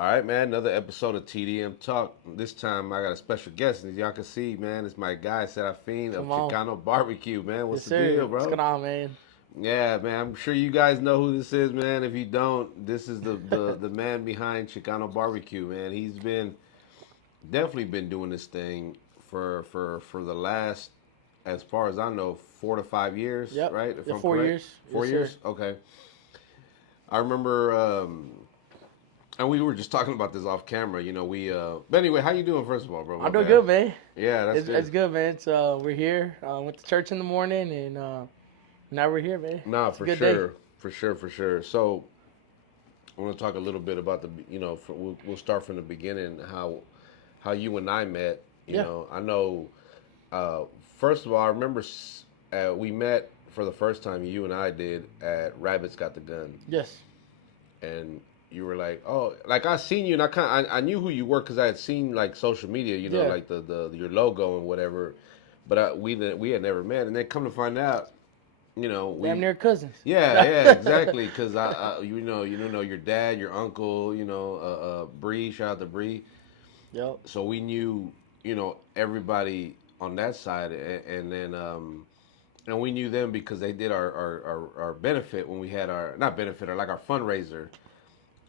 All right, man. Another episode of TDM Talk. This time I got a special guest, and as y'all can see, man, it's my guy Serafín of Come on. Chicano BBQ, man. Yes, What's the sir. deal, What's bro? going on, man? Yeah, man. I'm sure you guys know who this is, man. If you don't, this is the man behind Chicano BBQ, man. He's been definitely been doing this thing for the last, as far as I know, 4 to 5 years, Yep. right? If The I'm four correct, years. four Yes, sir. years. Okay. I remember. And we were just talking about this off camera, But anyway, how you doing, first of all, bro? My I'm doing bad. good, man. Yeah, that's good. It's good, man. So we're here. Went to church in the morning, and now we're here, man. Nah, It's a for good day. sure, for sure, for sure. So, I want to talk a little bit about we'll start from the beginning, how you and I met. Yeah. I know. Uh, First of all, I remember we met for the first time. You and I did at Rabbits Got the Gun, Yes. and you were like, oh, like I seen you, and I knew who you were because I had seen like social media, Yeah. like the your logo and whatever, but we had never met, and then come to find out, we Damn near cousins. yeah, exactly, because you know your dad, your uncle, Bree, shout out to Bree, Yep. so we knew everybody on that side, and then and we knew them because they did our benefit when we had our not benefit or like our fundraiser.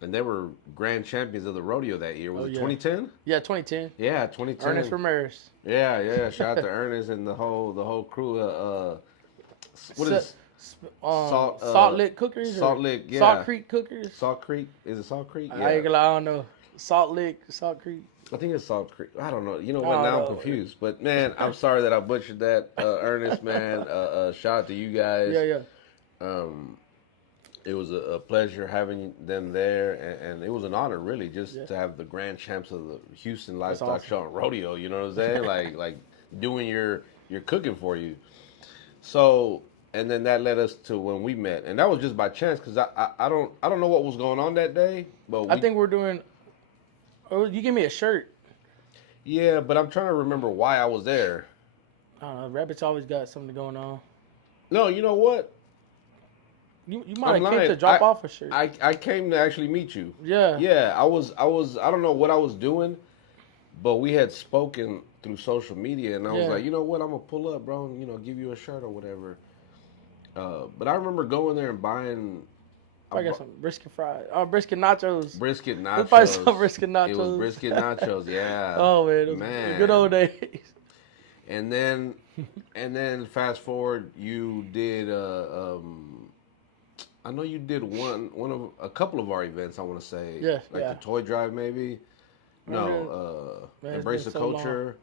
And they were grand champions of the rodeo that year. Was it 2010? Yeah, 2010. Yeah, 2010. Ernest Ramirez. Yeah. Shout out to Ernest and the whole crew. What is Salt Lick Cookers? Salt Lick, yeah. Salt Creek Cookers? Salt Creek? Is it Salt Creek? I ain't gonna lie, I don't know. Salt Lick, Salt Creek. I think it's Salt Creek. I don't know. You know what? I Now don't I'm know. confused. But man, I'm sorry that I butchered that, Ernest. Man, shout out to you guys. Yeah. It was a pleasure having them there, and it was an honor, really, just Yeah. to have the grand champs of the Houston Livestock awesome. Show and Rodeo. You know what I'm saying? like doing your cooking for you. So, and then that led us to when we met, and that was just by chance because I don't know what was going on that day, but I think we're doing. Oh, you give me a shirt. yeah, but I'm trying to remember why I was there. I don't know. Rabbits always got something going on. No, you know what? You I'm might have came lying. to drop off a shirt. I came to actually meet you. Yeah. Yeah, I was I don't know what I was doing, but we had spoken through social media, and I was Yeah. like, you know what, I'm gonna pull up, bro, and give you a shirt or whatever. But I remember going there and buying. I got some brisket fries. Oh, brisket nachos. Brisket We nachos. probably some brisket nachos. It was brisket nachos, yeah. Oh man, those Man. good old days. And then fast forward, you did. I know you did one of a couple of our events. I want to say, Yeah, like yeah. the toy drive, maybe. No, Man, it's Embrace the been so long. Culture.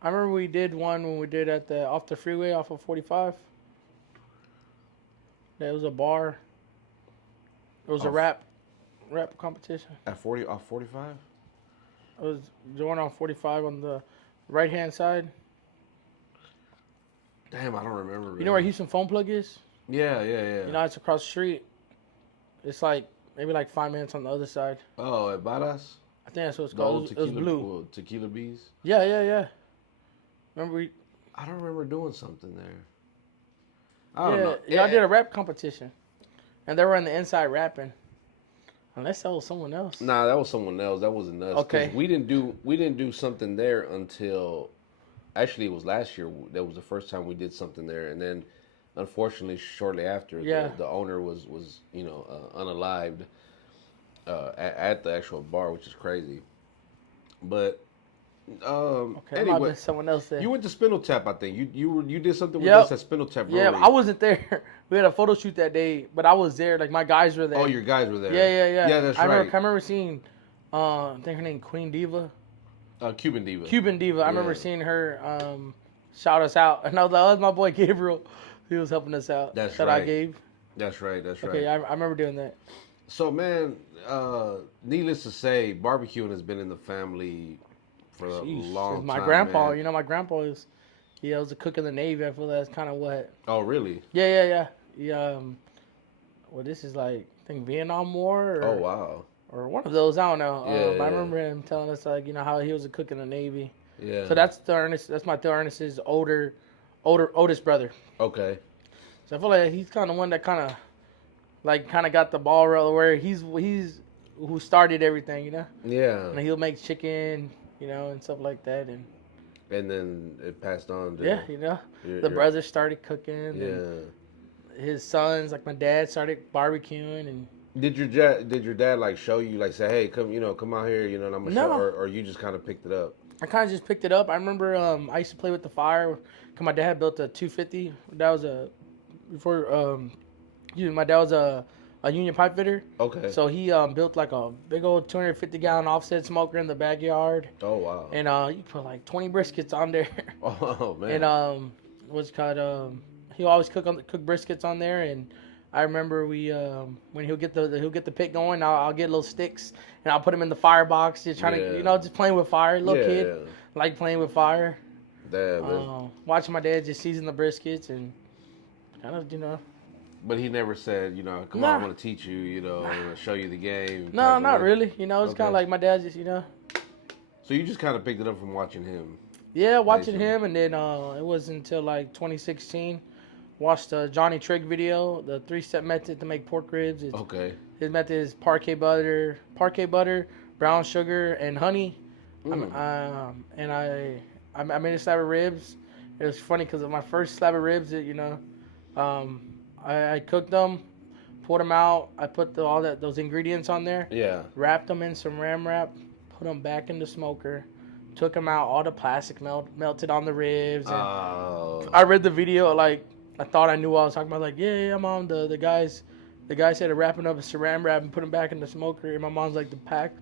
I remember we did one when we did at off the freeway off of 45. That was a bar. It was a rap competition. At 40 off 45. It was going on 45 on the right hand side. Damn, I don't remember. You know where Houston Phone Plug is? Yeah. You know, it's across the street. It's like maybe like 5 minutes on the other side. Oh, at Badass. I think that's what it's The old called. It was blue. Tequila Bees. Yeah. Remember we? I don't remember doing something there. I don't know. Y'all did a rap competition, and they were on the inside rapping. Unless that was someone else. Nah, that was someone else. That wasn't us. 'Cause Okay. We didn't do something there until actually it was last year. That was the first time we did something there, and then unfortunately shortly after, Yeah. the owner was unalived at the actual bar, which is crazy. But Okay, it might have anyway, been someone else there. you went to Spindle Tap, I think. You did something with Yep. us at Spindle Tap. Yeah, Brewery. I wasn't there. We had a photo shoot that day, but I was there. Like my guys were there. Oh, your guys were there. Yeah. Yeah, that's I right. remember seeing. I think her name Queen Diva. Cuban Diva. Cuban Diva. I remember Yeah. seeing her shout us out, and I was like, "Oh, that's my boy Gabriel. He was helping us out." That's Shout right. out Gabe. That's right. That's right. Okay, I remember doing that. So, man, needless to say, barbecuing has been in the family for a Jeez, long my time. grandpa, man. my grandpa was a cook in the Navy. I feel that's kind of what. Oh, really? Yeah. Well, this is like I think Vietnam War. Or, Oh, wow. Or one of those. I don't know. Yeah, I remember him telling us like how he was a cook in the Navy. Yeah. So that's my Theo Ernest's oldest brother. Okay. So I feel like he's kind of one that kind of got the ball rolling where he's who started everything, you know. Yeah. And he'll make chicken, you know, and stuff like that, and then it passed on to yeah, you know, the brothers started cooking. Yeah. And his sons, like my dad, started barbecuing, and Did your dad like show you, like say, hey, come out here, and I'm gonna show, no, or you just kind of picked it up? I kind of just picked it up. I remember I used to play with the fire. Cause my dad built a 250. That was a before my dad was a union pipe fitter. Okay. So he built like a big old 250-gallon offset smoker in the backyard. Oh wow. And you put like 20 briskets on there. Oh man. And what's it called he always cook briskets on there. And I remember we when he'll get the pit going, I'll get little sticks and I'll put them in the firebox, just trying to just playing with fire. Little kid like playing with fire. Watching my dad just season the briskets and kind of But he never said, come on, I want to teach you, show you the game. No, not really. It's kind of like my dad just, So you just kind of picked it up from watching him. Yeah, watching him, and then it wasn't until like 2016. Watched the Johnny Trigg video, the 3-step method to make pork ribs. His method is parquet butter, brown sugar, and honey. And I made a slab of ribs. It was funny because of my first slab of ribs, I cooked them, pulled them out. I put those ingredients on there. Yeah. Wrapped them in some Ram Wrap, put them back in the smoker, took them out. All the plastic melted on the ribs. And I read the video like I thought I knew what I was talking about. Like, yeah, mom. The guy said to wrapping up a Saran Wrap and put them back in the smoker. And my mom's like, the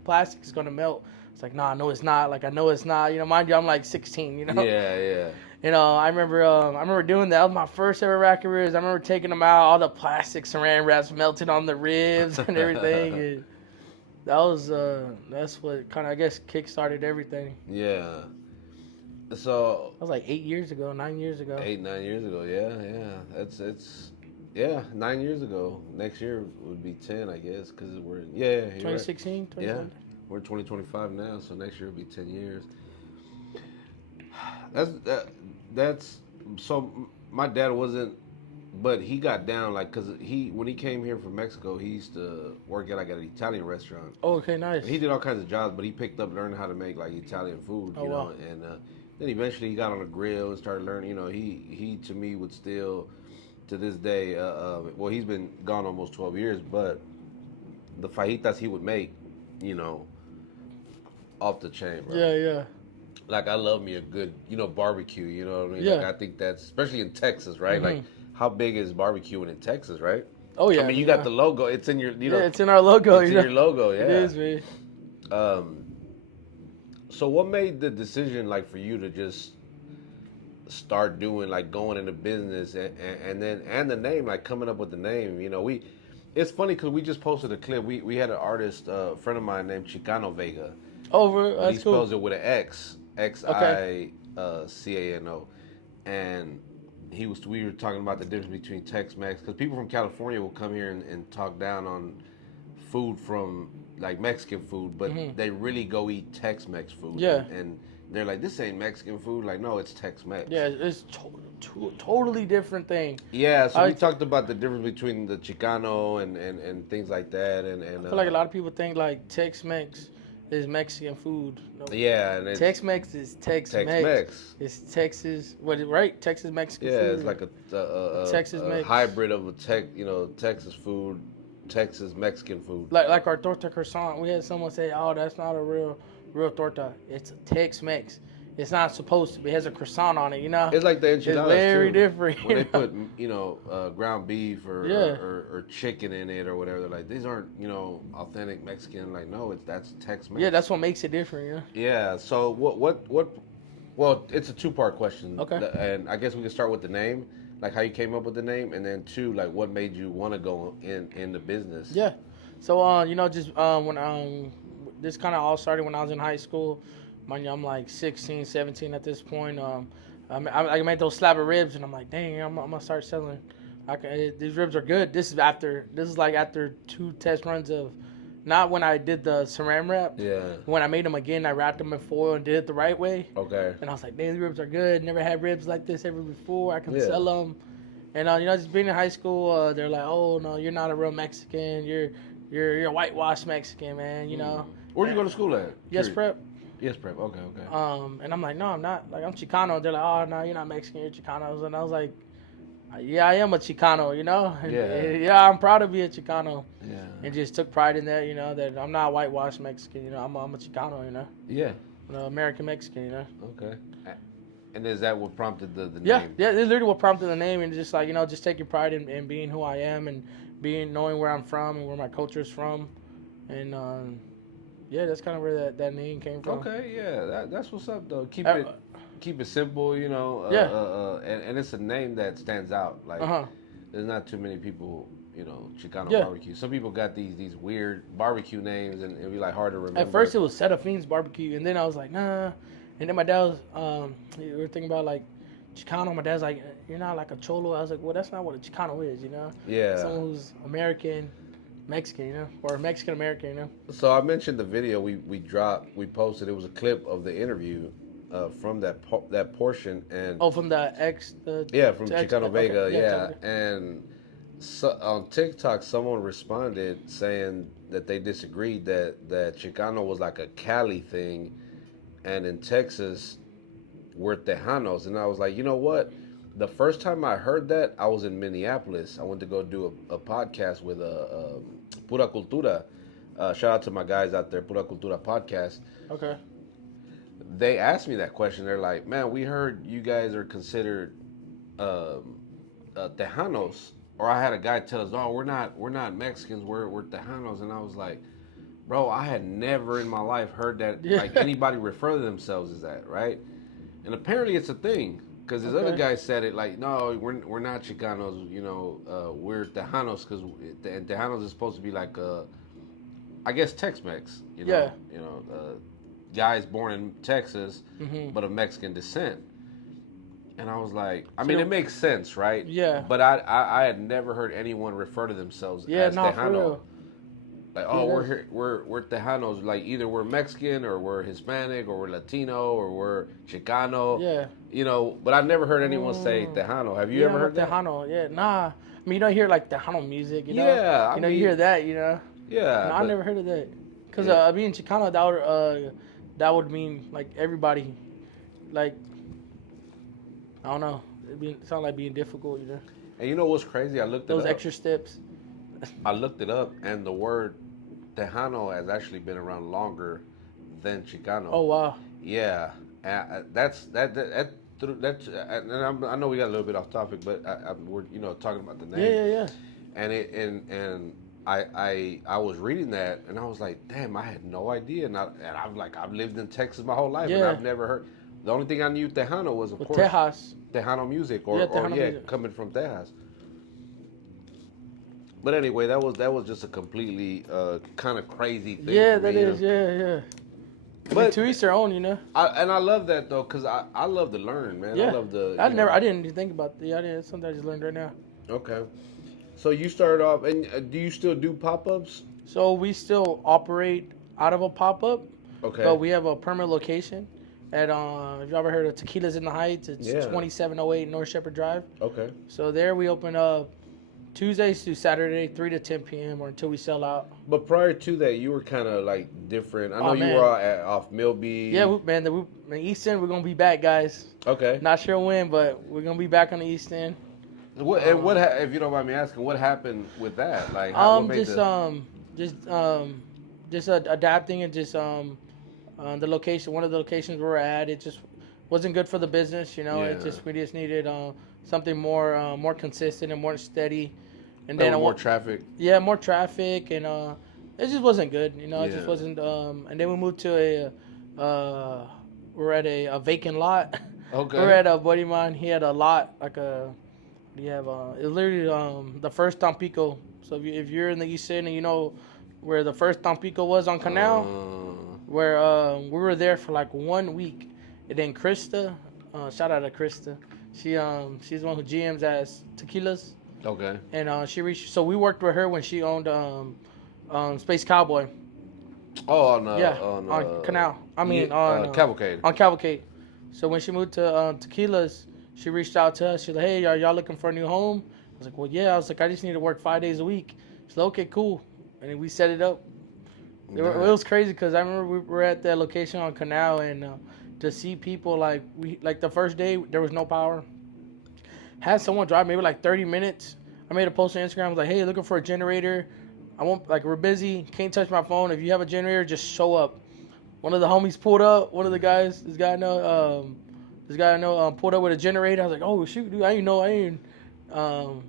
plastic is gonna melt. It's like, nah, no, it's not. Like, I know it's not. Mind you, I'm like 16. Yeah. I remember doing that. That was my first ever rack of ribs. I remember taking them out, all the plastic Saran Wraps melted on the ribs and everything. And that's what kind of, I guess, kick-started everything. Yeah. So that was like 9 years ago. 9 years ago, yeah. It's 9 years ago. Next year would be 10, I guess, because we're 2016, right. Yeah, we're 2025 now, so next year will be 10 years. That's so. My dad wasn't, but he got down because when he came here from Mexico, he used to work at an Italian restaurant. Oh, okay, nice. And he did all kinds of jobs, but he picked up learning how to make like Italian food, you know. Wow. And then eventually he got on a grill and started learning. He to me would still, to this day, well, he's been gone almost 12 years, but the fajitas he would make, off the chain, bro. Yeah. Like, I love me a good, barbecue, you know what I mean? Yeah. Like, I think that's, especially in Texas, right? Mm-hmm. Like, how big is barbecuing in Texas, right? Oh, yeah. I mean, you got the logo. It's in your, Yeah, it's in our logo. It's in your logo, yeah. It is, man. So what made the decision, like, for you to just start doing, like, going into business and the name, like, coming up with the name, it's funny because we just posted a clip. We had an artist, a friend of mine named Chicano Vega. Oh, that's he spells it with an X. Xicano, and we were talking about the difference between Tex-Mex, because people from California will come here and talk down on food from like Mexican food, but they really go eat Tex-Mex food. Yeah, and they're like, this ain't Mexican food. Like, no, it's Tex-Mex. Yeah, it's totally different thing. Yeah, so we talked about the difference between the Chicano and things like that, and I feel like a lot of people think like Tex-Mex is Mexican food. No. Yeah, and Tex-Mex is Tex-Mex. It's Texas, right? Texas Mexican food. Yeah, it's like a Texas hybrid of a Texas food, Texas Mexican food. Like our torta croissant. We had someone say, "Oh, that's not a real torta. It's a Tex-Mex. It's not supposed to be. It has a croissant on it, It's like the enchiladas. It's very different. When they put, ground beef or chicken in it or whatever, they're like, these aren't, authentic Mexican. Like, no, that's Tex-Mex. Yeah, that's what makes it different, Yeah. So well, it's a two-part question. Okay. And I guess we can start with the name, like how you came up with the name, and then two, like what made you want to go in the business. Yeah. So when this kind of all started when I was in high school. I'm like 16, 17 at this point. I made those slab of ribs, and I'm like, dang, I'm gonna start selling. These ribs are good. This is after 2 test runs of, not when I did the Saran Wrap. Yeah. When I made them again, I wrapped them in foil and did it the right way. Okay. And I was like, dang, these ribs are good. Never had ribs like this ever before. I can sell them. And just being in high school, they're like, oh no, you're not a real Mexican. You're you're a whitewashed Mexican, man. You know. Where'd you go to school at? Yes, prep. Yes, prep. Okay. And I'm like, no, I'm not. Like, I'm Chicano. They're like, oh, no, you're not Mexican. You're Chicanos. And I was like, yeah, I am a Chicano, you know? And, yeah, I'm proud to be a Chicano. Yeah. And just took pride in that, you know, that I'm not whitewashed Mexican, you know? I'm a Chicano, you know? Yeah. American Mexican, you know? Okay. And is that what prompted the name? Yeah, that's literally what prompted the name. And just like, you know, just taking pride in being who I am and knowing where I'm from and where my culture is from. And, yeah, that's kind of where that name came from. Okay, yeah, that's what's up though. Keep it simple, you know. And it's a name that stands out. Like, there's not too many people, you know, Chicano barbecue. Some people got these weird barbecue names, and it'd be like hard to remember. At first, it was Serafín's barbecue, and then I was like, nah. And then my dad was, we were thinking about like Chicano. My dad's like, you're not like a cholo. I was like, well, that's not what a Chicano is, you know. Yeah. Someone who's American. Mexican, you know, or Mexican American, you know. So I mentioned the video we posted. It was a clip of the interview from that portion, and from the from Chicano Vega, yeah. And so on TikTok, someone responded saying that they disagreed that Chicano was like a Cali thing, and in Texas we're Tejanos, and I was like, you know what? The first time I heard that, I was in Minneapolis. I went to go do a podcast with Pura Cultura. Shout out to my guys out there, Pura Cultura podcast. Okay. They asked me that question. They're like, man, we heard you guys are considered Tejanos. Or I had a guy tell us, oh, we're not Mexicans, we're Tejanos. And I was like, bro, I had never in my life heard that like anybody refer to themselves as that, right? And apparently it's a thing. Because this other guy said it like, no, we're not Chicanos, you know, we're Tejanos, because Tejanos is supposed to be like, I guess Tex-Mex, you know, yeah. You know, guys born in Texas, but of Mexican descent. And I was like, I mean, it makes sense, right? Yeah. But I had never heard anyone refer to themselves as Tejano. For real. Like, oh, we're Tejanos. Like, either we're Mexican or we're Hispanic or we're Latino or we're Chicano. Yeah. You know, but I've never heard anyone say Tejano. Have you ever heard that? Tejano, yeah. Nah. I mean, you don't hear, like, Tejano music, you know? Yeah. You know, you hear that, you know? Yeah. No, I never heard of that. Because being Chicano, that would mean, like, everybody, like, I don't know. It sound like being difficult, you know? And you know what's crazy? I looked it up. Those extra steps. I looked it up, and the word Tejano has actually been around longer than Chicano. Oh, wow. Yeah, and I know we got a little bit off topic, but we're talking about the name. Yeah. And I was reading that, and I was like, damn, I had no idea. And I'm like, I've lived in Texas my whole life, and I've never heard. The only thing I knew Tejano was, of course, Tejas. Tejano music, or music. Coming from Tejas. But anyway, that was just a completely kind of crazy thing. Yeah, for me, that is. Yeah. But to each their own, you know. I love that though, cause I love to learn, man. Yeah. I love the. I didn't even think about the idea. It's something I just learned right now. Okay, so you started off, and do you still do pop-ups? So we still operate out of a pop-up. Okay. But we have a permanent location at if you ever heard of Tequilas in the Heights, it's 2708 North Shepherd Drive. Okay. So there we open up Tuesdays through Saturday, 3 to 10 p.m. or until we sell out. But prior to that, you were kind of like different. I know you were off Millby. Yeah, the East End, we're going to be back, guys. Okay. Not sure when, but we're going to be back on the East End. What if you don't mind me asking, what happened with that? Like, what made just adapting and just the location. One of the locations we were at, it just wasn't good for the business. You know, we just needed something more consistent and more steady. And then more traffic. Yeah, more traffic, and it just wasn't good. You know, it just wasn't. And then we moved to we're at a vacant lot. Okay. We're at a buddy of mine. He had a lot like a. You have it's literally the first Tampico. So if you're in the East End and you know where the first Tampico was on Canal, where we were there for like 1 week, and then Krista, shout out to Krista, she's the one who GMs as Tequilas. Okay. And she reached. So we worked with her when she owned Space Cowboy. Oh, on Canal. I mean on Cavalcade. On Cavalcade. So when she moved to Tequilas, she reached out to us. She's like, "Hey, are y'all looking for a new home?" I was like, "Well, yeah." I was like, "I just need to work 5 days a week." She's like, "Okay, cool." and we set it up. It was crazy because I remember we were at that location on Canal, and to see people like the first day there was no power. Had someone drive maybe like 30 minutes. I made a post on Instagram. I was like, hey, looking for a generator. I won't like we're busy. Can't touch my phone. If you have a generator, just show up. One of the homies pulled up. One of the guys, this guy I know pulled up with a generator. I was like, oh shoot, dude, I didn't know.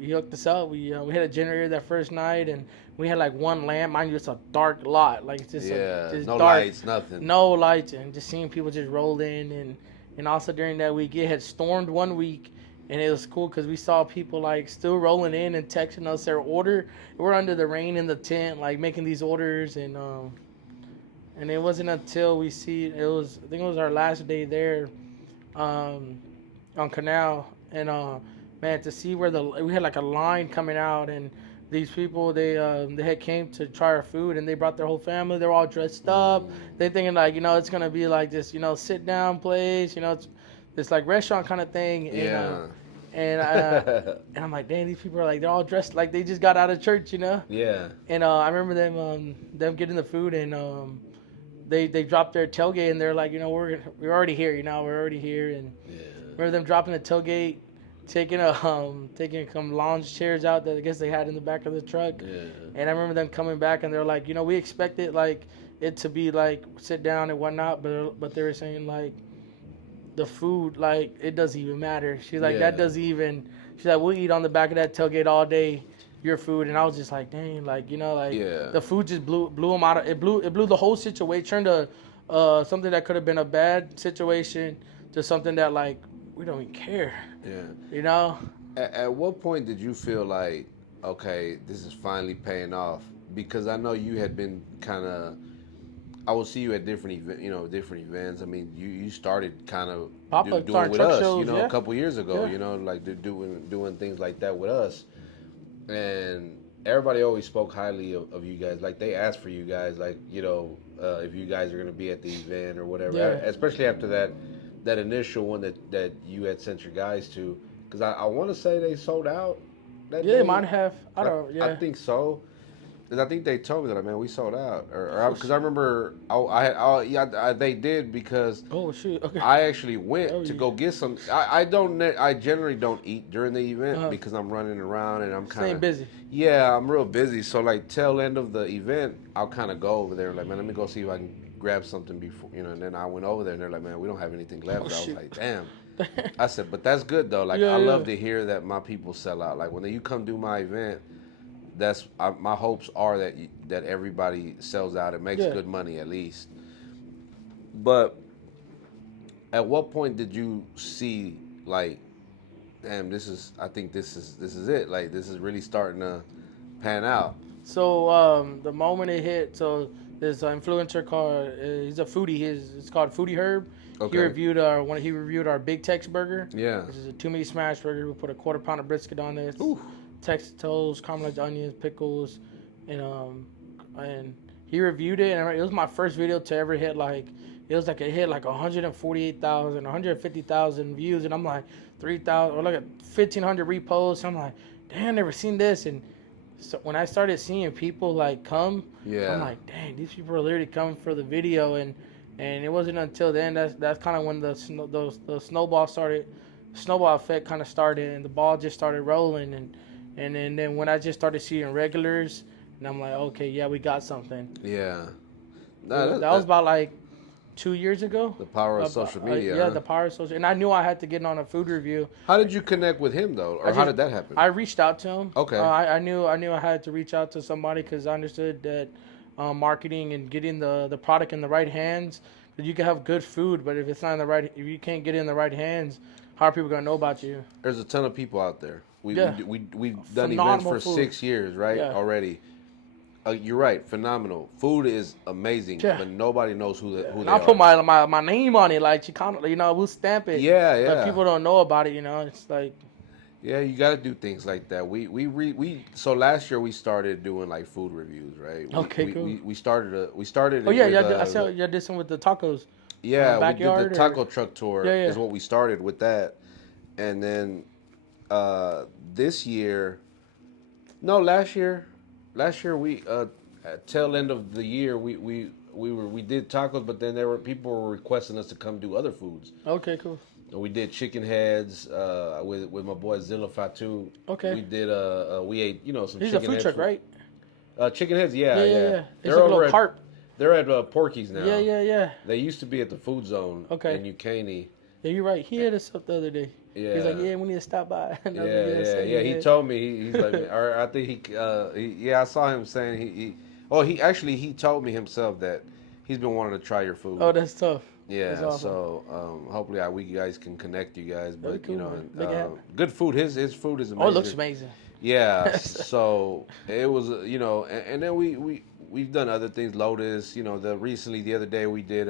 He hooked us up. We had a generator that first night, and we had like one lamp. Mind you, it's a dark lot. Like it's just no dark, lights, nothing. no lights, and just seeing people just roll in, and also during that week it had stormed one week. And it was cool because we saw people like still rolling in and texting us their order. We're under the rain in the tent, like making these orders, and it wasn't until I think it was our last day there, on Canal, and man, to see where we had like a line coming out, and these people they had came to try our food, and they brought their whole family. They're all dressed up. They thinking like it's gonna be like this sit down place, it's this like restaurant kind of thing. Yeah. And I'm like, dang, these people are like they're all dressed like they just got out of church, Yeah. And I remember them getting the food, and they dropped their tailgate, and they're like, we're already here, we're already here, and remember them dropping the tailgate, taking some lounge chairs out that I guess they had in the back of the truck, and I remember them coming back, and they're like, we expected like it to be like sit down and whatnot, but they were saying like the food, like it doesn't even matter. She's like that doesn't even. She's like we'll eat on the back of that tailgate all day, your food, and I was just like dang, like the food just blew them out of it blew the whole situation to something that could have been a bad situation to something that like we don't even care. At what point did you feel like okay, this is finally paying off? Because I know you had been kind of. I will see you at different events. I mean, you started kind of doing with us, shows, a couple years ago, like doing things like that with us. And everybody always spoke highly of you guys. Like they asked for you guys, like, if you guys are going to be at the event or whatever. Yeah. Especially after that initial one that you had sent your guys to. Because I want to say they sold out that day. They might have. I think so. Because I think they told me that, man, we sold out. Because I remember they did because okay. I actually went to go get some. I generally don't eat during the event because I'm running around and I'm kind of busy. Yeah, I'm real busy. So like tail end of the event, I'll kind of go over there like, man, let me go see if I can grab something before, and then I went over there and they're like, man, we don't have anything left. I was like, damn. I said, but that's good though. Like I love to hear that my people sell out. Like when you come do my event. My hopes are that everybody sells out and makes good money at least. But at what point did you see like, damn, I think this is it. Like this is really starting to pan out. So the moment it hit, so there's an influencer called he's a foodie. It's called Foodie Herb. Okay. He reviewed our Big Tex burger. Yeah. Which is a 2-meat smash burger. We put a 1/4 pound of brisket on it. Ooh. Texas toast, caramelized onions, pickles, and he reviewed it, and it was my first video to ever hit like it hit like 148,000, 150,000 views, and I'm like 3,000 or like 1,500 reposts. I'm like, damn, never seen this. And so when I started seeing people like come, I'm like, dang, these people are literally coming for the video, and it wasn't until then that's kind of when the snowball effect kind of started, and the ball just started rolling, and then when I just started seeing regulars, and I'm like, okay, yeah, we got something. Yeah. That was about like 2 years ago. The power of social media. Yeah, the power of social. And I knew I had to get on a food review. How did you connect with him though, or how did that happen? I reached out to him. Okay. I knew I had to reach out to somebody because I understood that marketing and getting the product in the right hands. That you can have good food, but if if you can't get it in the right hands, how are people gonna know about you? There's a ton of people out there. We've done events for 6 years, right? Yeah. Already. You're right. Phenomenal. Food is amazing, but nobody knows who they are. I put my name on it, like Chicano, we'll stamp it. Yeah. But people don't know about it, It's like. Yeah, you got to do things like that. So last year we started doing like food reviews, right? Cool. We started. Oh yeah, I saw you did some with the tacos. Yeah, we did the taco truck tour. Yeah. Is what we started with that, and then last year, last year we at tail end of the year we did tacos, but then there were people were requesting us to come do other foods. Okay, cool. We did chicken heads with my boy Zille Fatu. Okay. We did we ate some He's chicken a food heads. truck, right? Chicken heads, yeah. Yeah. It's They're like a over little at carp. they're at Porky's now. Yeah. They used to be at the Food Zone in Ucaney. Yeah, you're right. He hit us up the other day. Yeah. He's like, we need to stop by. Yeah. He told me he's like, or I think I saw him saying he told me himself that he's been wanting to try your food. Oh, that's tough. Yeah, that's awesome. So hopefully we guys can connect you guys. But cool, good food. His food is amazing. Oh, it looks amazing. Yeah. So it was and then we've done other things. Lotus, the other day we did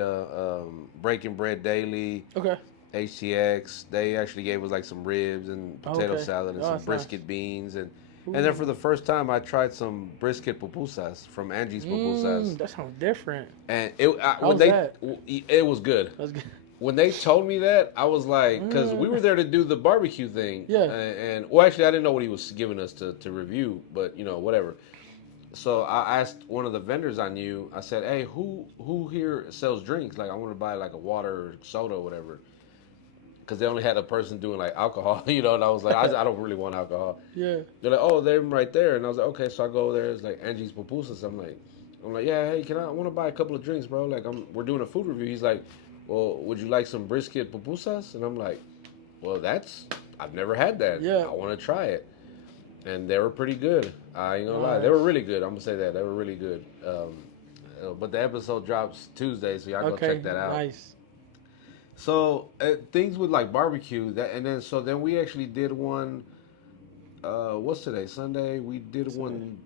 Breaking Bread Daily. Okay. HTX. They actually gave us like some ribs and potato salad and some brisket beans and then for the first time I tried some brisket pupusas from Angie's Pupusas. That sounds different. And it was good. That was good. When they told me that, I was like, because we were there to do the barbecue thing. Yeah. And well, actually, I didn't know what he was giving us to review, but whatever. So I asked one of the vendors I knew. I said, "Hey, who here sells drinks? Like, I want to buy like a water or soda or whatever." Because they only had a person doing like alcohol, and I was like, I don't really want alcohol. Yeah. They're like, oh, they're right there, and I was like, okay, so I go there. It's like Angie's Pupusas. I'm like, yeah, hey, I want to buy a couple of drinks, bro? Like, we're doing a food review. He's like, well, would you like some brisket pupusas? And I'm like, well, I've never had that. Yeah. I want to try it. And they were pretty good. I ain't gonna lie, they were really good. I'm gonna say that they were really good. But the episode drops Tuesday, so y'all go check that out. Nice. So things with like barbecue then we actually did one. What's today? Sunday. We did one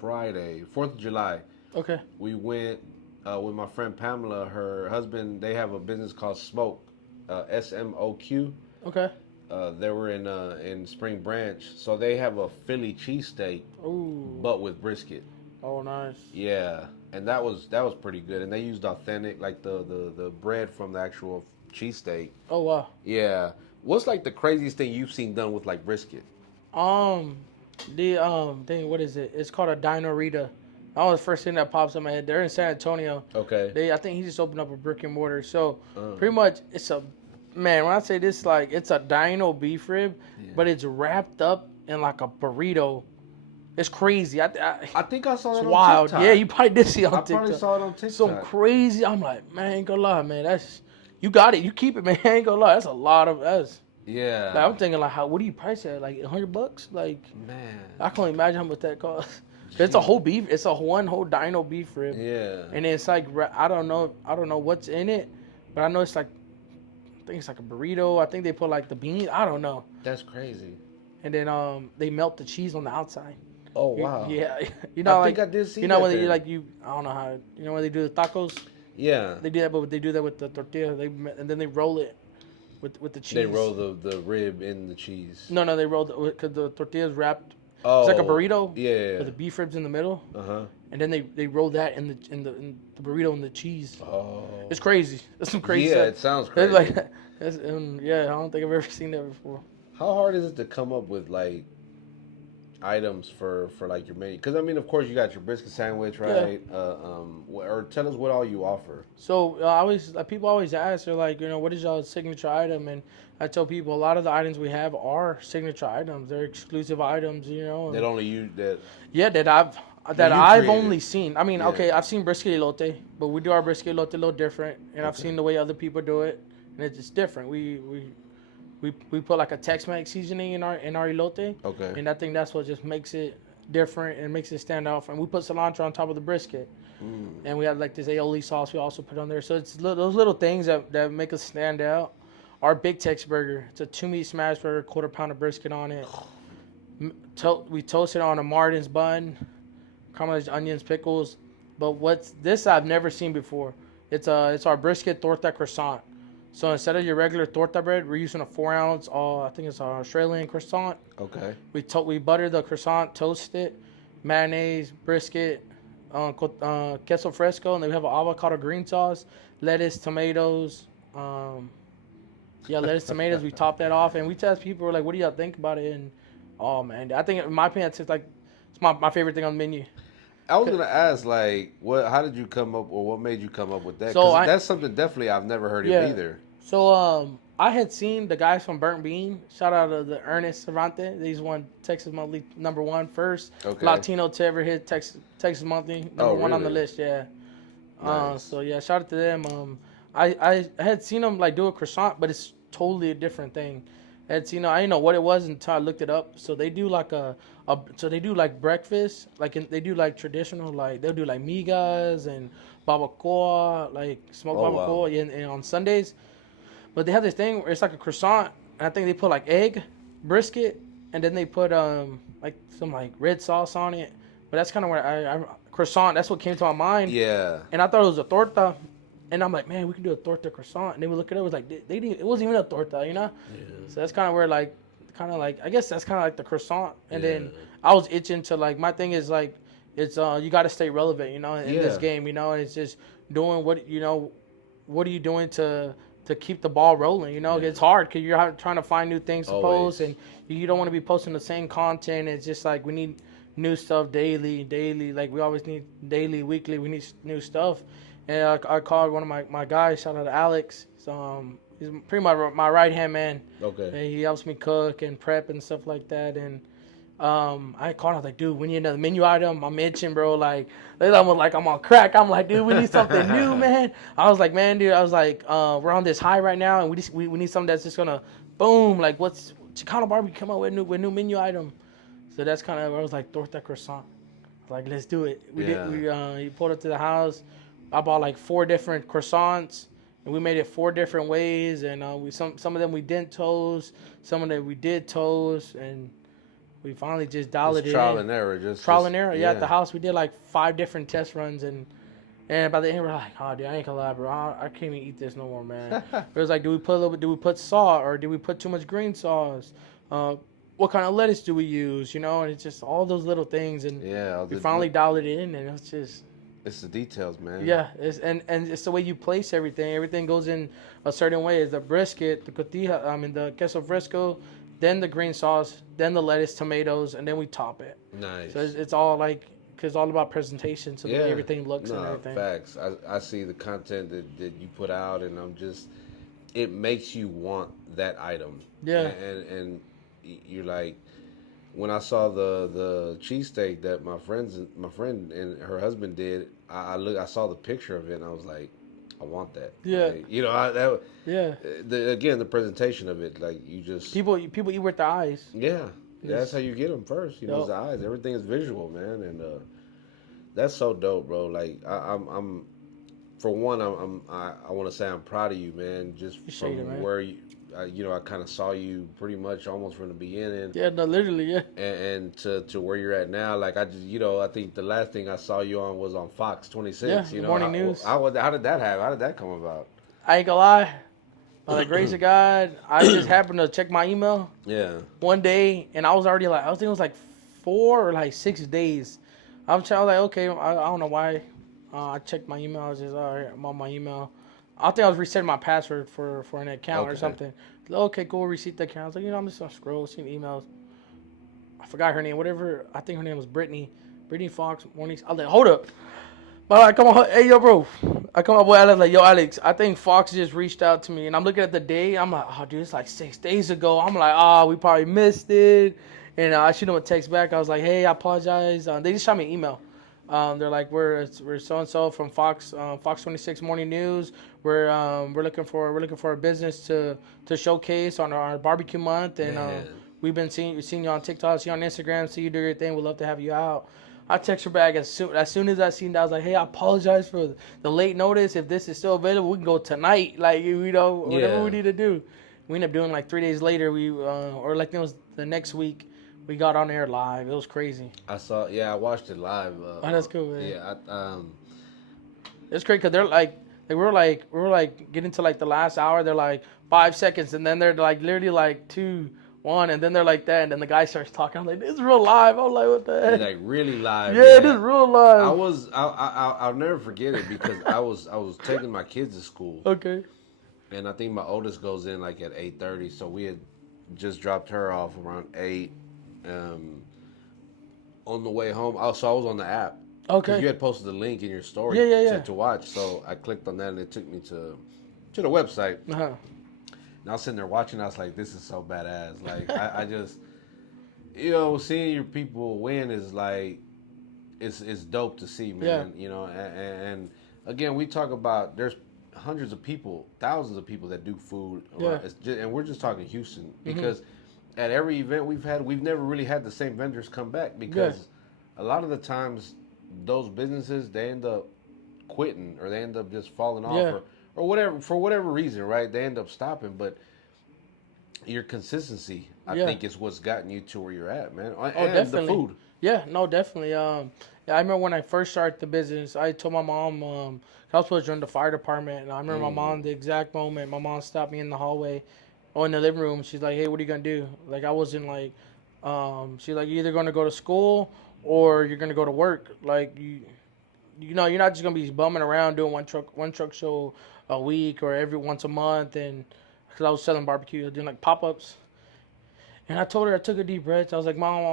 Friday, 4th of July. Okay. We went with my friend Pamela. Her husband. They have a business called Smoke, SMOQ. Okay. They were in Spring Branch, so they have a Philly cheesesteak, but with brisket. Oh, nice. Yeah. And that was pretty good. And they used authentic, like the bread from the actual cheesesteak. Oh, wow. Yeah. What's like the craziest thing you've seen done with like brisket? Thing, what is it? It's called a Dinorita. That was the first thing that pops in my head. They're in San Antonio. Okay. I think he just opened up a brick and mortar. So pretty much when I say this, like it's a dino beef rib, but it's wrapped up in like a burrito. It's crazy. I think I saw that on wild. TikTok. Yeah, you probably did see it on TikTok. I probably saw it on TikTok. Some crazy. I'm like, man, ain't gonna lie, man. You got it. You keep it, man. I ain't gonna lie. That's a lot of Yeah. Like, I'm thinking like, what do you price it? Like $100? Like, man, I can't imagine how much that costs. It's a whole beef. It's one whole dino beef rib. Yeah. And it's like I don't know what's in it, but I know it's like I think it's like a burrito. I think they put like the beans. I don't know. That's crazy. And then they melt the cheese on the outside. Oh wow. Yeah. I think I did see that. When I don't know how. When they do the tacos. Yeah. They do that, but they do that with the tortilla. And then they roll it with the cheese. They roll the rib in the cheese. No, they roll because the tortilla's wrapped. Oh. It's like a burrito. Yeah. With the beef ribs in the middle. And then they roll that in the burrito and the cheese. Oh. It's crazy. That's some crazy stuff. stuff. It sounds crazy. I don't think I've ever seen that before. How hard is it to come up with like items for like your menu? Because I mean, of course, you got your brisket sandwich, right? Yeah. Or tell us what all you offer. So people always ask, they're like, what is y'all's signature item? And I tell people a lot of the items we have are signature items. They're exclusive items, That only you that. Yeah, that I've only seen. I mean, okay, I've seen brisket elote, but we do our brisket elote a little different, and I've seen the way other people do it, and it's just different. We put like a Tex-Mex seasoning in our elote. Okay. And I think that's what just makes it different and makes it stand out. And we put cilantro on top of the brisket. And we have like this aioli sauce we also put on there. So it's those little things that make us stand out. Our Big Tex burger. It's a 2-meat smash burger, quarter pound of brisket on it. We toast it on a Martin's bun, caramelized onions, pickles. But what's this I've never seen before. It's our brisket torta croissant. So instead of your regular torta bread, we're using a 4-ounce, I think it's an Australian croissant. Okay. We butter the croissant, toast it, mayonnaise, brisket, queso fresco, and then we have an avocado green sauce, lettuce, tomatoes. Lettuce, tomatoes. We top that off, and we test people. We're like, what do y'all think about it? And oh man, I think in my opinion, it's like It's my favorite thing on the menu. I was gonna ask, like, what? How did you come up, or what made you come up with that? So Because that's something definitely I've never heard of either. So I had seen the guys from Burnt Bean. Shout out to the Ernest Cervantes. He's won Texas Monthly #1 first Latino to ever hit Texas Monthly #1 on the list. Yeah. Nice. So yeah, shout out to them. I had seen them like do a croissant, but it's totally a different thing. I didn't know what it was until I looked it up. So they do like so they do like breakfast, they do like traditional, like they'll do like migas and barbacoa, like smoked barbacoa, and on Sundays. But they have this thing where it's like a croissant, and I think they put like egg, brisket, and then they put like some like red sauce on it. But that's kind of where I croissant. That's what came to my mind. Yeah. And I thought it was a torta, and I'm like, man, we can do a torta croissant. And then we look at it, it was like they didn't. It wasn't even a torta, you know. Yeah. So that's kind of where like I guess that's kind of like the croissant. And then I was itching to like my thing is like it's you got to stay relevant, you know, in this game, you know. And it's just doing what what are you doing to keep the ball rolling, you know. It's hard because you're trying to find new things to post, and you don't want to be posting the same content. It's just like we need new stuff daily. Like we always need daily, weekly. We need new stuff. And I called one of my guys. Shout out to Alex. So he's pretty much my right hand man. Okay. And he helps me cook and prep and stuff like that. And I called. I was like, dude, we need another menu item. I'm itching, bro. Like they almost like I'm on crack. I'm like, dude, we need something new, man. I was like, man, dude. I was like, we're on this high right now, and we need something that's just gonna boom. Like what's Chicano BBQ come up with new menu item. So that's kind of where I was like, torta croissant. Like, let's do it. He pulled up to the house. I bought like 4 different croissants, and we made it 4 different ways. And some of them we didn't toast, some of them we did toast, and we finally just dialed it in. Trial and error. Trial and error. Yeah, at the house we did like 5 different test runs, and by the end we're like, oh dude, I ain't gonna lie, bro, I can't even eat this no more, man. It was like, do we put salt, or do we put too much green sauce? What kind of lettuce do we use? You know, and it's just all those little things, and we finally dialed it in, and it's just. It's the details, man. Yeah, and it's the way you place everything. Everything goes in a certain way. It's the brisket, the cotija, the queso fresco, then the green sauce, then the lettuce, tomatoes, and then we top it. Nice. So it's all like, because it's all about presentation, so the way everything looks and everything. Facts. I see the content that you put out, and it makes you want that item. Yeah. And you're like, when I saw the cheesesteak that my friend and her husband did, I saw the picture of it, and I was like, I want that. Yeah. Like, again, the presentation of it, like you just people eat with their eyes. Yeah, that's how you get them first. You know, it's the eyes. Everything is visual, man, and that's so dope, bro. Like I'm for one, I want to say I'm proud of you, man. Just from where you. I kind of saw you pretty much almost from the beginning. Yeah, no, literally, yeah. And to where you're at now, like I think the last thing I saw you on was on Fox 26. Yeah, morning news. How did that happen? How did that come about? I ain't gonna lie. By the grace of God, I just happened to check my email. Yeah. One day, and I was already like, I was thinking it was like 4 or like 6 days. I was like, okay, I don't know why. I checked my email. I was just, all right, I'm on my email. I think I was resetting my password for an account or something. Okay, cool, reset the account. I was like, I'm just going to scroll, see emails. I forgot her name, whatever. I think her name was Brittany Fox Mornings. I was like, hold up. But I come on, hey, yo, bro. I come up with Alex, like, yo, Alex, I think Fox just reached out to me. And I'm looking at the day. I'm like, oh, dude, it's like 6 days ago. I'm like, we probably missed it. And I shoot them a text back. I was like, hey, I apologize. They just shot me an email. They're like, we're so and so from Fox 26 Morning News. We're looking for a business to showcase on our barbecue month, and we've been seeing you on TikTok, see you on Instagram, see you do your thing. We'd love to have you out. I text her back as soon as I seen that. I was like, hey, I apologize for the late notice. If this is still available, we can go tonight. Like, whatever we need to do. We ended up doing like 3 days later. Or like it was the next week. We got on air live. It was crazy. I watched it live. That's cool, man. Yeah, it's great because they're like we were like getting to like the last hour. They're like 5 seconds, and then they're like literally like 2, 1, and then they're like that, and then the guy starts talking. I'm like, this is real live. I'm like, what the heck? Like really live. Yeah, it is real live. I'll never forget it because I was taking my kids to school. Okay. And I think my oldest goes in like at 8:30, so we had just dropped her off around 8. on the way home. Also, I was on the app. Okay. Because you had posted the link in your story to watch. So I clicked on that and it took me to the website. Uh-huh. And I was sitting there watching. I was like, this is so badass. Like, I just, you know, seeing your people win is like, it's dope to see, man. Yeah. You know, and again, we talk about there's hundreds of people, thousands of people that do food. Yeah. And we're just talking Houston because at every event we've had, we've never really had the same vendors come back because a lot of the times those businesses, they end up quitting or they end up just falling off or whatever, for whatever reason, right? They end up stopping, but your consistency, I think, is what's gotten you to where you're at, man. And definitely. The food. Yeah, no, definitely. Yeah, I remember when I first started the business, I told my mom, I was supposed to join the fire department, and I remember my mom, the exact moment, my mom stopped me in the hallway or in the living room. She's like, hey, what are you going to do? Like, I wasn't like, she's like, you're either going to go to school or you're going to go to work. Like, you know, you're not just going to be bumming around doing one truck show a week or every once a month. And because I was selling barbecue, doing like pop-ups. And I told her, I took a deep breath. I was like, Mom,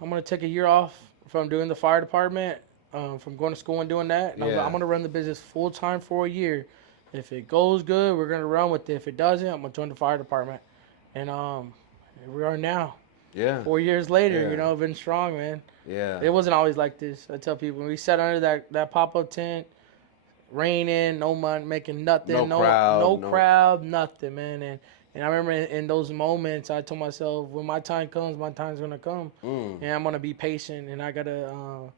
I'm gonna take a year off from doing the fire department, from going to school and doing that. And I was like, I'm gonna run the business full time for a year. If it goes good, we're gonna run with it. If it doesn't, I'm gonna join the fire department. And here we are now. Yeah. 4 years later, you know, been strong, man. Yeah. It wasn't always like this. I tell people, we sat under that pop-up tent, raining, no money, making nothing, no crowd, nothing, man. And I remember in those moments, I told myself, when my time comes, my time's going to come. And I'm going to be patient. And I got to,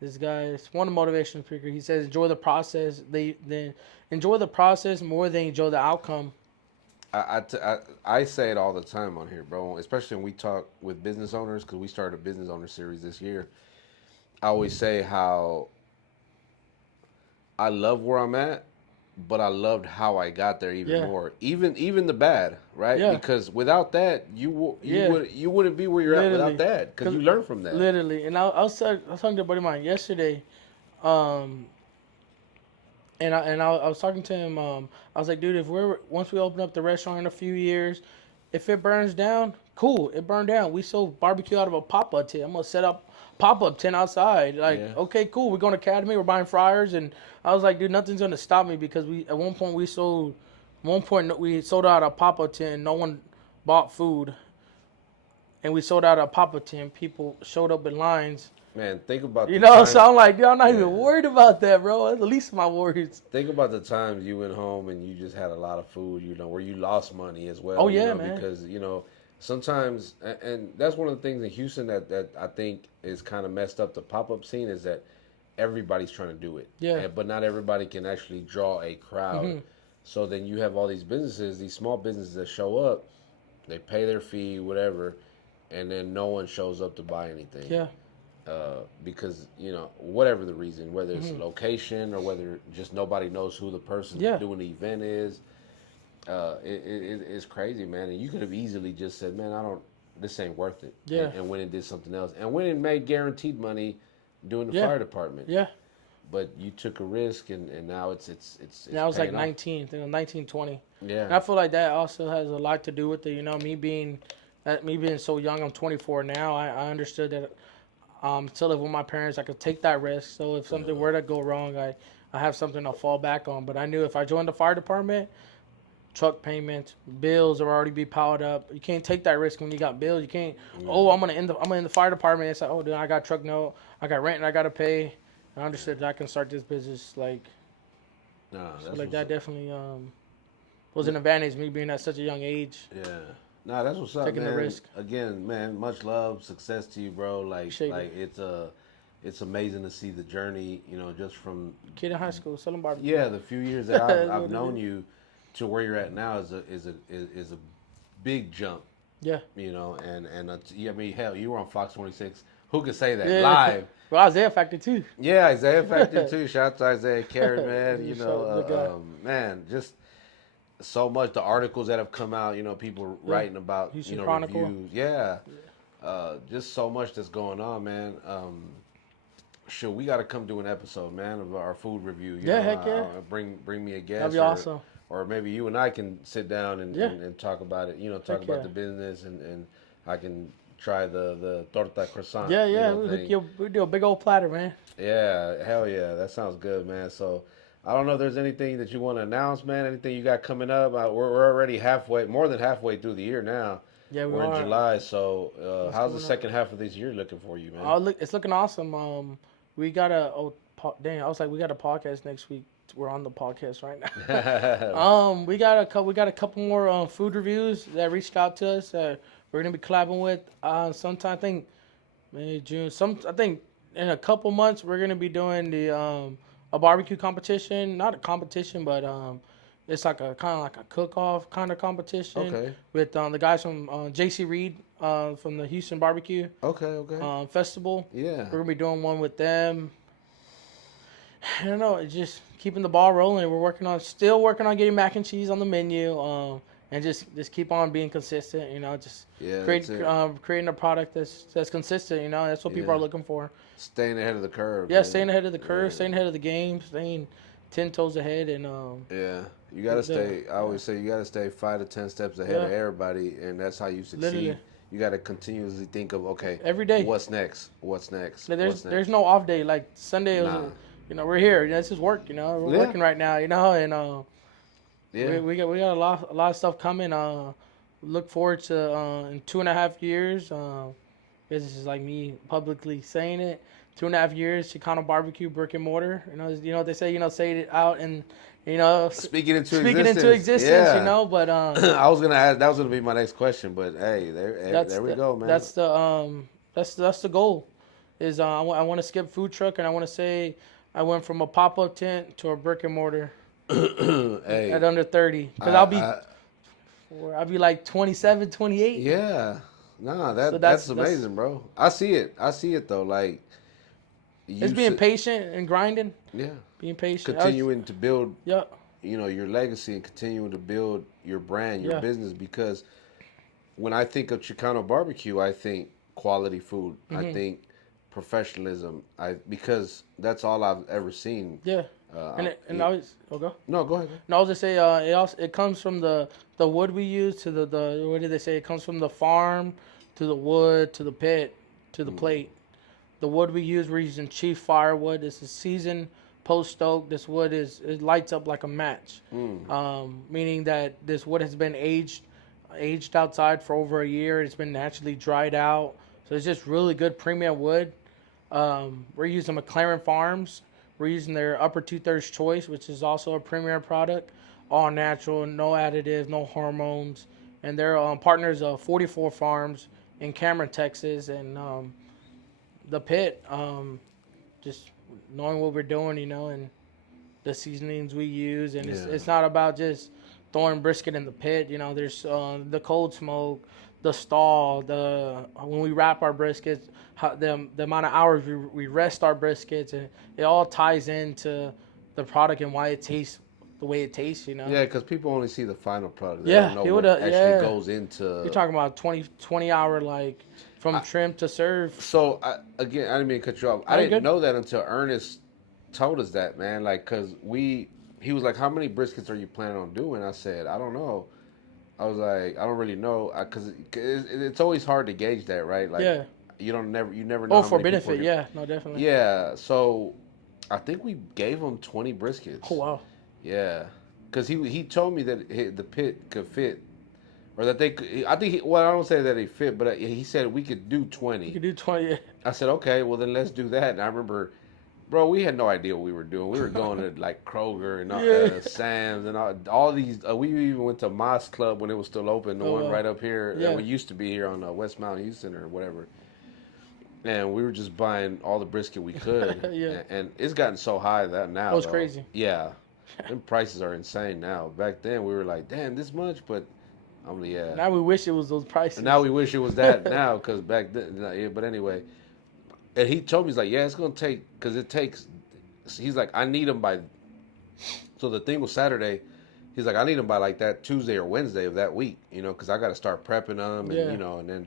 this guy, it's one of the motivational speakers. He says, enjoy the process. Enjoy the process more than enjoy the outcome. I say it all the time on here, bro. Especially when we talk with business owners, because we started a business owner series this year. I always say how I love where I'm at, but I loved how I got there even more. Even the bad, right? Yeah. Because without that, you wouldn't be where you're at without that. Because you learn from that. Literally. And I was talking to a buddy of mine yesterday, and I was talking to him. I was like, dude, once we open up the restaurant in a few years, if it burns down, cool, it burned down. We sold barbecue out of a pop-up tent. I'm gonna set up pop-up tent outside. Like, okay, cool. We're going to Academy. We're buying fryers, and I was like, dude, nothing's gonna stop me because at one point we sold out a pop-up tent. And no one bought food, and we sold out a pop-up tent. People showed up in lines. Man, think about so I'm like, dude, I'm not even worried about that, bro. That's the least of my worries. Think about the times you went home and you just had a lot of food, where you lost money as well. Oh yeah, man. Because sometimes, and that's one of the things in Houston that I think is kind of messed up the pop-up scene is that everybody's trying to do it. Yeah. But not everybody can actually draw a crowd. Mm-hmm. So then you have all these businesses, these small businesses that show up, they pay their fee, whatever, and then no one shows up to buy anything. Yeah. Because, whatever the reason, whether it's location or whether just nobody knows who the person doing the event is, it's crazy, man. And you could have easily just said, man, this ain't worth it. Yeah. And went and did something else. And went and made guaranteed money doing the fire department. Yeah. But you took a risk, and now it's now it's like off. 19, 20. Yeah. And I feel like that also has a lot to do with it. Me being so young, I'm 24 now. I understood that to live with my parents, I could take that risk. So if something were to go wrong, I have something to fall back on. But I knew if I joined the fire department, truck payments, bills will already be piled up. You can't take that risk when you got bills. You can't. I'm gonna end the fire department. It's like, oh, dude, I got truck note, I got rent, and I gotta pay. I understood that I can start this business that definitely was an advantage. Me being at such a young age. Yeah. Nah, that's what's up, taking man. The risk. Again, man, much love, success to you, bro. It's amazing to see the journey, just from kid in high school selling barbecue. Yeah, the few years that I've known you to where you're at now is a big jump. Yeah. I mean, hell, you were on Fox 26. Who could say that live? Well, Isaiah Factor too. Yeah, Isaiah Factor too. Shout out to Isaiah Carrot, man. Man, just so much. The articles that have come out, people writing about, Chronicle. reviews. Yeah. Just so much that's going on, man. We got to come do an episode, man, of our food review. Heck yeah. Bring me a guest. That'd be awesome. Or maybe you and I can sit down and talk about it. Talk about the business, and I can try the torta croissant. Yeah, you yeah. know, thing. We do a big old platter, man. Yeah, hell yeah, that sounds good, man. So I don't know if there's anything that you want to announce, man. Anything you got coming up? We're already halfway, more than halfway through the year now. Yeah, we We're in are. July, so What's how's the coming up? second half of this year looking for you, man? Oh, look, it's looking awesome. We got a dang. I was like, we got a podcast next week. We're on the podcast right now. We got a couple more food reviews that reached out to us. We're gonna be collabing with sometime. I think May, June. I think in a couple months we're gonna be doing the a barbecue competition. Not a competition, but it's like a kind of like a cook-off kind of competition Okay. with the guys from JC Reed from the Houston Barbecue Okay. Festival. Yeah. We're gonna be doing one with them. I don't know. It's just keeping the ball rolling. Still working on getting mac and cheese on the menu. And just keep on being consistent. You know, just Yeah, creating a product that's consistent. You know, that's what people Yeah. are looking for. Staying ahead of the curve. Yeah, Man. staying ahead of the curve, Yeah. staying ahead of the game, staying 10 toes ahead, and Yeah, you gotta stay. I always say you gotta stay 5 to 10 steps ahead of everybody, and that's how you succeed. Literally. You gotta continuously think of okay, every day. what's next? What's next? There's no off day. Like Sunday, you know, we're here. This is work. You know, we're working right now. You know, and we got a lot of stuff coming. Look forward to in 2.5 years. This is like me publicly saying it. 2.5 years, Chicano BBQ brick and mortar. You know what they say. You know, say it out and speaking into existence. Yeah. You know, but I was gonna ask. That was gonna be my next question, but hey, there we go, man. That's the goal. Is I want to skip food truck, and I want to say I went from a pop up tent to a brick and mortar. Hey, at under 30, because I'll be like 27, 28. Yeah, that's amazing, bro. I see it though. Like it's being patient and grinding. Yeah, being patient, continuing to build. Yeah. You know, your legacy and continuing to build your brand, your business. Because when I think of Chicano barbecue, I think quality food. Mm-hmm. I think professionalism. Because that's all I've ever seen. Yeah. I was go. No, go ahead. No, I was just say it comes from the wood we use to the what did they say? It comes from the farm to the wood to the pit to the plate. The wood we use, we're using chief firewood. This is seasoned post oak. This wood it lights up like a match. Meaning that this wood has been aged outside for over a year. It's been naturally dried out, so it's just really good premium wood. We're using McLaren Farms. We're using their upper 2/3 choice, which is also a premium product, all natural, no additives, no hormones, and they're partners of 44 Farms in Cameron, Texas, and the pit. Just knowing what we're doing, you know, and the seasonings we use, and it's not about just throwing brisket in the pit. You know, there's the cold smoke, the stall, when we wrap our briskets, the amount of hours we rest our briskets, and it all ties into the product and why it tastes the way it tastes, you know. Yeah, because people only see the final product. They don't know what actually goes into. You're talking about 20 hour, like from trim to serve. So again, I didn't mean to cut you off. I didn't know that until Ernest told us that, man. Like, cause he was like, "How many briskets are you planning on doing?" I said, "I don't know." I was like, "I don't really know," because it's always hard to gauge that, right? Like, you never know. Oh, for benefit, no, definitely. Yeah, so I think we gave him 20 briskets. Oh wow. Yeah, because he told me that the pit could fit, or that they could. I think I don't say that they fit, but he said we could do 20. You could do 20. Yeah. I said, okay, well then let's do that. And I remember, bro, we had no idea what we were doing. We were going to like Kroger and Sam's and all these. We even went to Moss Club when it was still open, the one right up here. Yeah. We used to be here on West Mount Houston or whatever. And we were just buying all the brisket we could. And it's gotten so high that now. Oh, it's crazy. Yeah. Them prices are insane now. Back then we were like, damn, this much, but Now we wish it was those prices. And now we wish it was that now, because back then, but anyway. And he told me, he's like, yeah, it's going to take, because it takes, he's like, I need them by, so the thing was Saturday. He's like, I need them by like that Tuesday or Wednesday of that week, you know, because I got to start prepping them, and you know, and then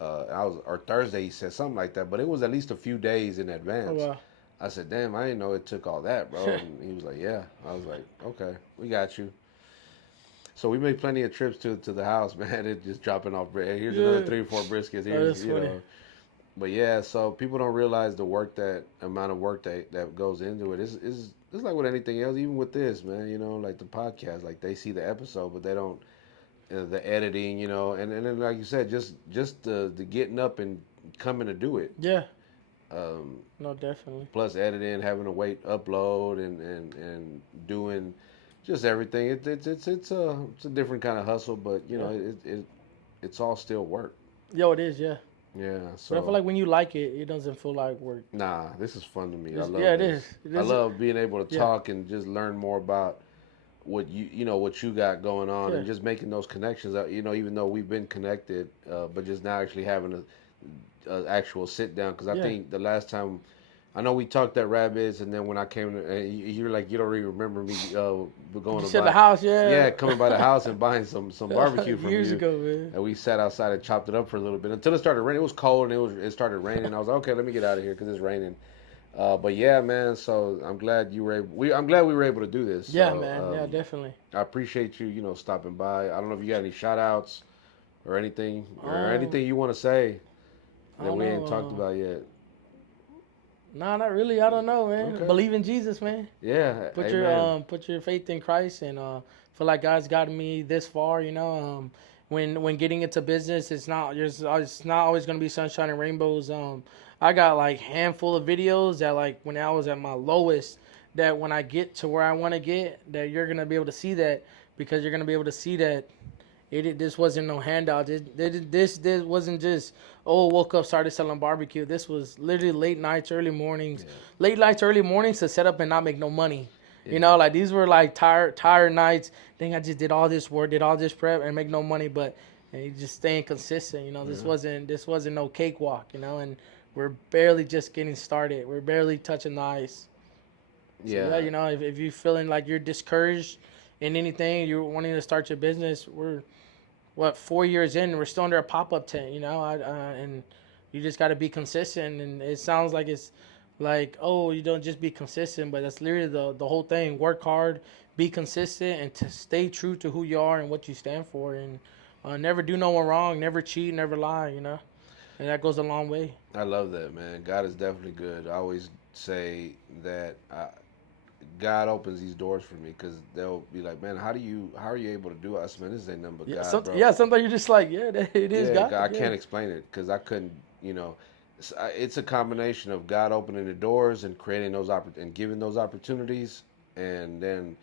or Thursday he said something like that, but it was at least a few days in advance. Oh, wow. I said, damn, I didn't know it took all that, bro. And he was like, yeah. I was like, okay, we got you. So we make plenty of trips to the house, man. It just dropping off. Hey, here's Yeah. another 3 or 4 briskets. Oh, Here's that's funny. But yeah. So people don't realize the work that amount of work that goes into it. Is it's like with anything else, even with this, man. Like the podcast, like they see the episode, but they don't the editing, and then like you said, just the getting up and coming to do it. Yeah. Um, No, definitely. Plus editing, having to wait, upload, and doing just everything. It's a different kind of hustle, but Yeah. it's all still work. Yo, it is. Yeah. Yeah. But I feel So like when you like it, it doesn't feel like work. nah, this is fun to me. I Yeah, love it this. is. It I is. love being able to Yeah. talk and just learn more about what you got going on, Yeah. and just making those connections. Even though we've been connected, but just now actually having a actual sit down, because I Yeah. think the last time I know we talked at Rabbits, and then when I came, you're like, you don't really remember me going You to said buy, the house, yeah. yeah, coming by the house and buying some barbecue from Years you. ago, man. And we sat outside and chopped it up for a little bit until it started raining. It was cold and it started raining. I was like, okay, let me get out of here because it's raining. But yeah, man. So I'm glad I'm glad we were able to do this. Yeah, So, man. Yeah, definitely. I appreciate you, stopping by. I don't know if you got any shout outs or Um, anything you want to say I that don't we ain't talked know. about yet. Nah, not really. I don't know, man. Okay. Believe in Jesus, man. Yeah. Put Amen. your faith in Christ, and feel like God's gotten me this far. When getting into business, it's not always gonna be sunshine and rainbows. I got like handful of videos that like when I was at my lowest, that when I get to where I want to get, that you're gonna be able to see that, because you're gonna be able to see that this wasn't no handout. This wasn't just, woke up, started selling barbecue. This was literally Yeah. late nights, early mornings to set up and not make no money. Yeah. Like these were like tired nights. Think I just did all this work, did all this prep, and make no money, but you just staying consistent. Yeah. This wasn't no cakewalk. And we're barely just getting started. We're barely touching the ice. So yeah, Yeah. if you're feeling like you're discouraged in anything, you're wanting to start your business, we're 4 years in, we're still under a pop-up tent, and you just got to be consistent. And it sounds like it's like, oh, you don't just be consistent, but that's literally the whole thing. Work hard, be consistent, and to stay true to who you are and what you stand for, and never do no one wrong, never cheat, never lie, and that goes a long way. I love that, man. God is definitely good. I always say that God opens these doors for me because they'll be like, man, how are you able to do it? I said, man, this ain't nothing but Yeah, God, bro. sometimes you're just like, yeah, it is Yeah, God. I Yeah. can't explain it because I couldn't, it's a combination of God opening the doors and creating and giving those opportunities, and then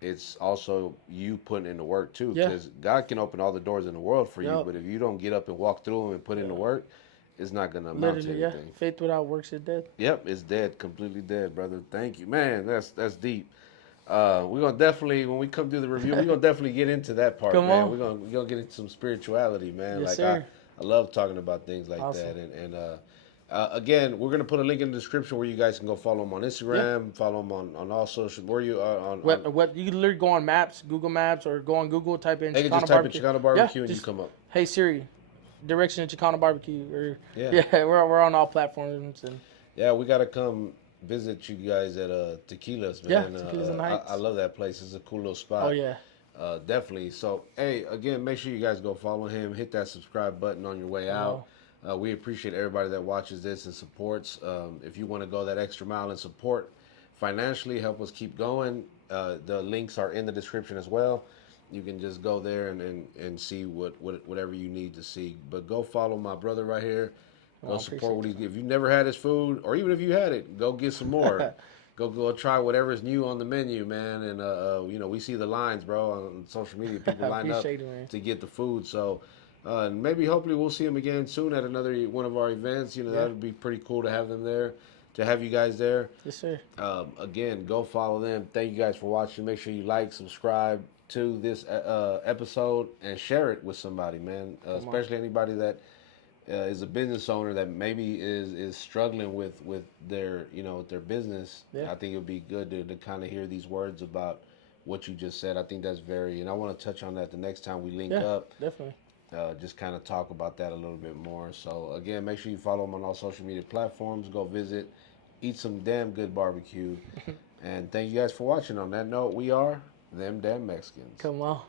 it's also you putting in the work too, Yeah. because God can open all the doors in the world for you, Yup. but if you don't get up and walk through them and put in the Yeah. work, it's not gonna amount to Literally, yeah. anything. Faith without works is dead. Yep, it's dead, completely dead, brother. Thank you, man. That's deep. We're gonna definitely when we come through the review, we're gonna definitely get into that part, Come man. on. We're gonna get into some spirituality, man. Yes, Like sir. I love talking about things like Awesome. that, and again, we're gonna put a link in the description where you guys can go follow him on Yeah. Instagram, follow him on all social. Where you on What you can literally go on Maps, Google Maps, or go on Google, type in they can just Chicano type in barbecue. Chicano Yeah, barbecue and you just come up. hey Siri, direction to Chicano barbecue. Or Yeah. yeah, we're on all platforms. And Yeah, we gotta come visit you guys at Tequila's, yeah, man. Tequilas and Heights. I love that place. It's a cool little spot. Oh yeah. Definitely. So, hey, again, make sure you guys go follow him. Hit that subscribe button on your way out. We appreciate everybody that watches this and supports. If you want to go that extra mile and support financially, help us keep going. The links are in the description as well. You can just go there and see whatever you need to see. But go follow my brother right here. Go support what he's. If you never had his food, or even if you had it, go get some more. Go try whatever's new on the menu, man. And we see the lines, bro, on social media. People line up to get the food. So maybe hopefully we'll see him again soon at another one of our events. That would be pretty cool to have them there, to have you guys there. Yes, sir. Again, go follow them. Thank you guys for watching. Make sure you like, subscribe to this episode, and share it with somebody, man. Especially anybody that is a business owner that maybe is struggling with their their business. Yeah. I think it would be good to kind of hear these words about what you just said. I think that's and I want to touch on that the next time we link up. Definitely. Just kind of talk about that a little bit more. So again, make sure you follow them on all social media platforms. Go visit, eat some damn good barbecue, and thank you guys for watching. On that note, we are them damn Mexicans. Come on.